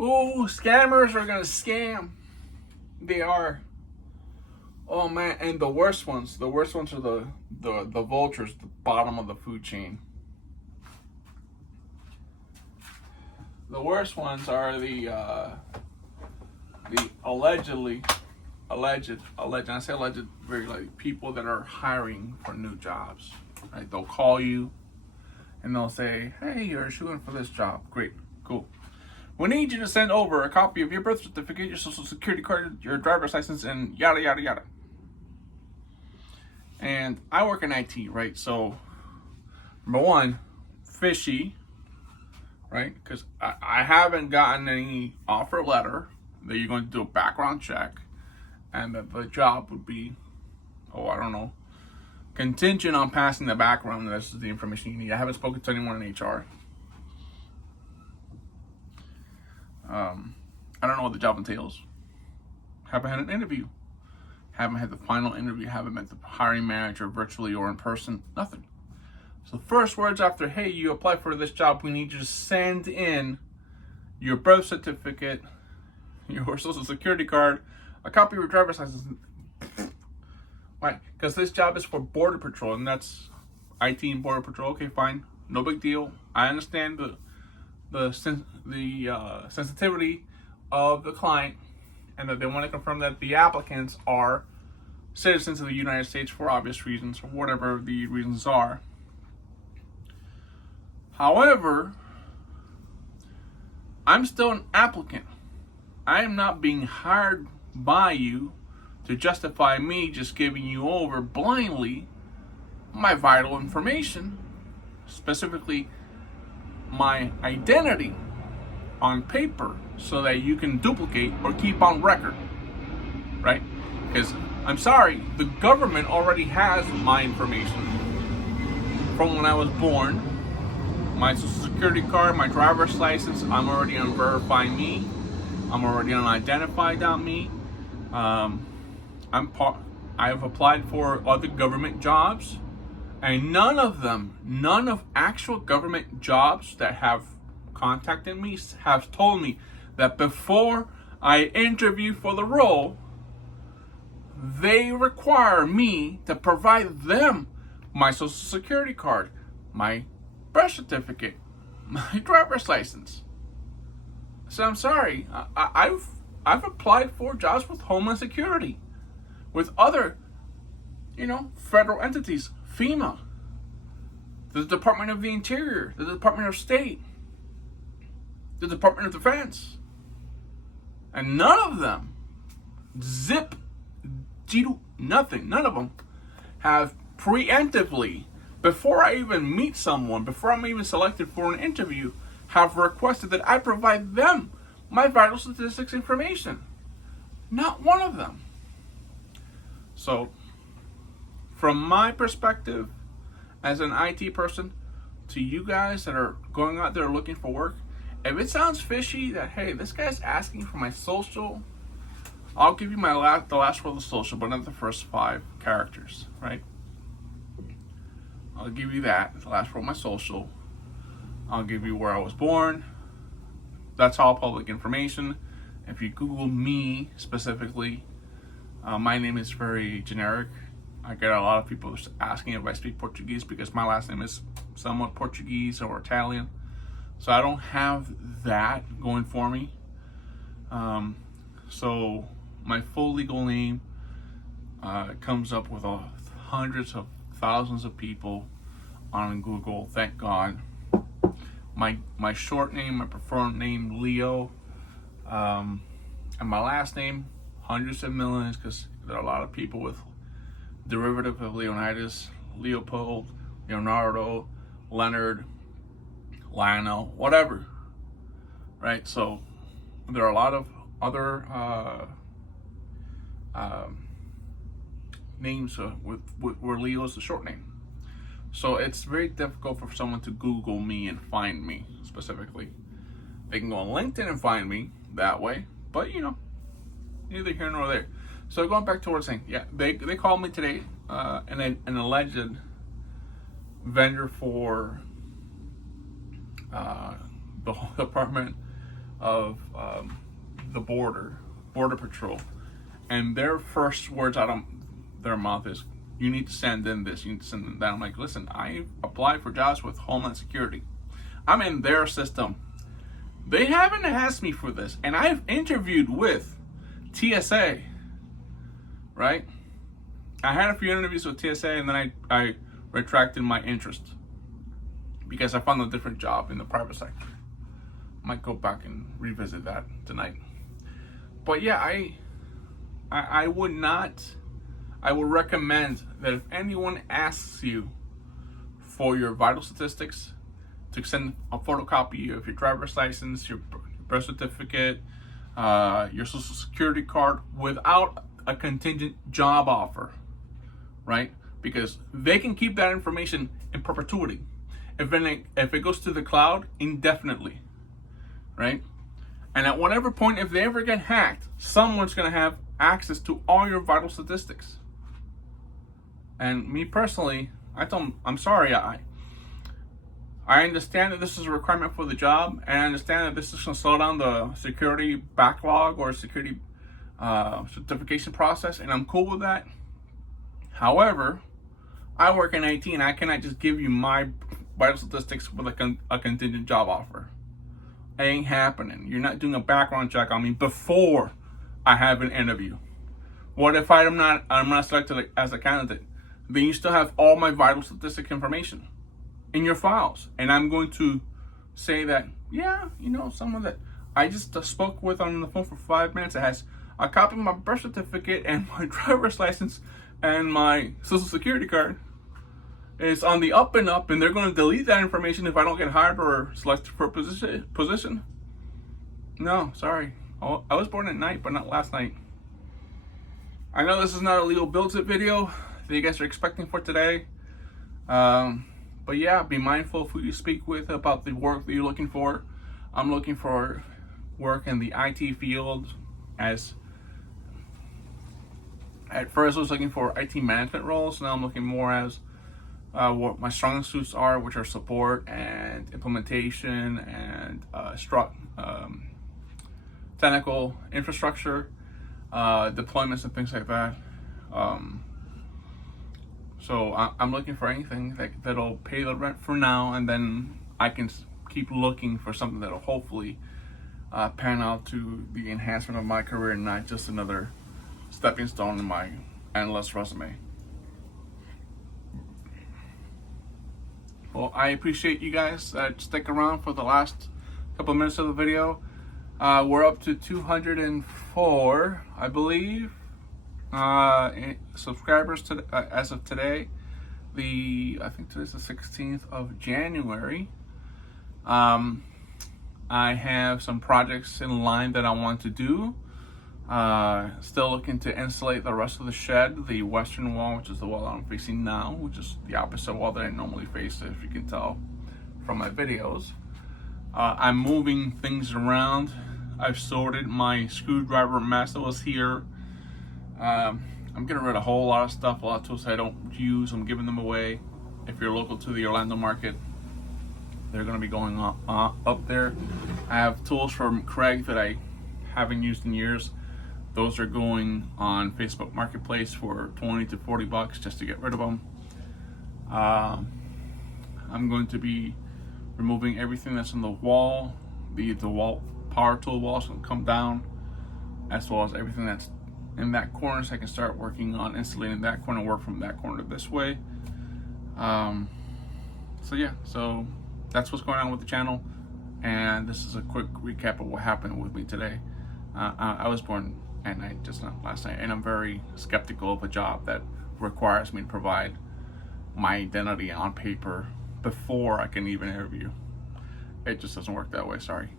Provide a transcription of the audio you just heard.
Ooh, scammers are gonna scam. They are. Oh man, and the worst ones are the vultures, the bottom of the food chain. The worst ones are the alleged. I say alleged, very like people that are hiring for new jobs. Right? They'll call you and they'll say, "Hey, you're shooting for this job. Great, cool. We need you to send over a copy of your birth certificate, your social security card, your driver's license, and yada yada yada." And I work in IT, right? So, number one, fishy, right? Because I haven't gotten any offer letter that you're going to do a background check and that the job would be, I don't know, contingent on passing the background. This is the information you need. I haven't spoken to anyone in HR. I don't know what the job entails. Haven't had an interview. Haven't had the final interview. Haven't met the hiring manager virtually or in person. Nothing. So the first words after, "Hey, you apply for this job, we need you to send in your birth certificate, your social security card, a copy of your driver's license." Right? Because this job is for Border Patrol, and that's IT and Border Patrol. Okay, fine. No big deal. I understand the sensitivity of the client, and that they want to confirm that the applicants are citizens of the United States for obvious reasons, or whatever the reasons are. However, I'm still an applicant. I am not being hired by you to justify me just giving you over blindly my vital information, specifically my identity on paper, so that you can duplicate or keep on record, right? Because I'm sorry, the government already has my information from when I was born. My social security card, my driver's license, I'm already on Verify Me. I'm already on Identify.me. I've applied for other government jobs, and none of actual government jobs that have contacted me have told me that before I interview for the role, they require me to provide them my social security card, my birth certificate, my driver's license. So I'm sorry, I've applied for jobs with Homeland Security, with other, federal entities, FEMA, the Department of the Interior, the Department of State, the Department of Defense, and none of them, none of them have preemptively, before I even meet someone, before I'm even selected for an interview, have requested that I provide them my vital statistics information. Not one of them. So, from my perspective, as an IT person, to you guys that are going out there looking for work, if it sounds fishy that, hey, this guy's asking for my social, I'll give you the last row of the social, but not the first 5 characters, right? I'll give you that, the last row of my social. I'll give you where I was born. That's all public information. If you Google me specifically, my name is very generic. I get a lot of people asking if I speak Portuguese because my last name is somewhat Portuguese or Italian. So I don't have that going for me. So my full legal name comes up with hundreds of thousands of people on Google, thank God. My short name, my preferred name, Leo, and my last name, hundreds of millions, because there are a lot of people with derivative of Leonidas, Leopold, Leonardo, Leonard, Lionel, whatever, right? So there are a lot of other names where Leo is the short name. So it's very difficult for someone to Google me and find me specifically. They can go on LinkedIn and find me that way, but neither here nor there. So going back to what I was saying, yeah, they called me today, an alleged vendor for the Department of the border patrol, and their first words out of their mouth is, "You need to send in this, you need to send in that." I'm like, listen, I applied for jobs with Homeland Security. I'm in their system. They haven't asked me for this, and I've interviewed with TSA, right? I had a few interviews with TSA, and then I retracted my interest because I found a different job in the private sector. Might go back and revisit that tonight. But yeah, I would not. I would recommend that if anyone asks you for your vital statistics, to send a photocopy of your driver's license, your birth certificate, your social security card without a contingent job offer, right? Because they can keep that information in perpetuity. If it goes to the cloud, indefinitely, right? And at whatever point, if they ever get hacked, someone's gonna have access to all your vital statistics. And me personally, I told them, I'm sorry, I understand that this is a requirement for the job, and I understand that this is going to slow down the security backlog or security certification process, and I'm cool with that. However, I work in IT, and I cannot just give you my vital statistics with a contingent job offer. It ain't happening. You're not doing a background check on me before I have an interview. What if I'm not selected as a candidate? Then you still have all my vital statistic information in your files, and I'm going to say that, yeah, someone that I just spoke with on the phone for 5 minutes that has a copy of my birth certificate and my driver's license and my social security card is on the up and up, and they're going to delete that information if I don't get hired or selected for a position. No, sorry, I was born at night, but not last night. I know this is not a legal build tip video that you guys are expecting for today. But yeah, be mindful of who you speak with about the work that you're looking for. I'm looking for work in the IT field. At first I was looking for IT management roles. Now I'm looking more as what my strong suits are, which are support and implementation and technical infrastructure, deployments and things like that. So I'm looking for anything that'll pay the rent for now, and then I can keep looking for something that'll hopefully pan out to the enhancement of my career and not just another stepping stone in my endless resume. Well, I appreciate you guys that stick around for the last couple minutes of the video. We're up to 204, I believe, subscribers as of today. I think today's the 16th of January. I have some projects in line that I want to do. Still looking to insulate the rest of the shed, the western wall, which is the wall I'm facing now, which is the opposite wall that I normally face, if you can tell from my videos. I'm moving things around. I've sorted my screwdriver mess that was here. I'm getting rid of a whole lot of stuff, a lot of tools I don't use. I'm giving them away. If you're local to the Orlando market, they're going to be going up there. I have tools from Craig that I haven't used in years. Those are going on Facebook Marketplace for 20 to 40 bucks just to get rid of them. I'm going to be removing everything that's on the wall. The wall power tool walls will come down, as well as everything that's in that corner, so I can start working on insulating that corner, work from that corner this way. So that's what's going on with the channel, and this is a quick recap of what happened with me today. I was born at night, just not last night, and I'm very skeptical of a job that requires me to provide my identity on paper before I can even interview. It just doesn't work that way, sorry.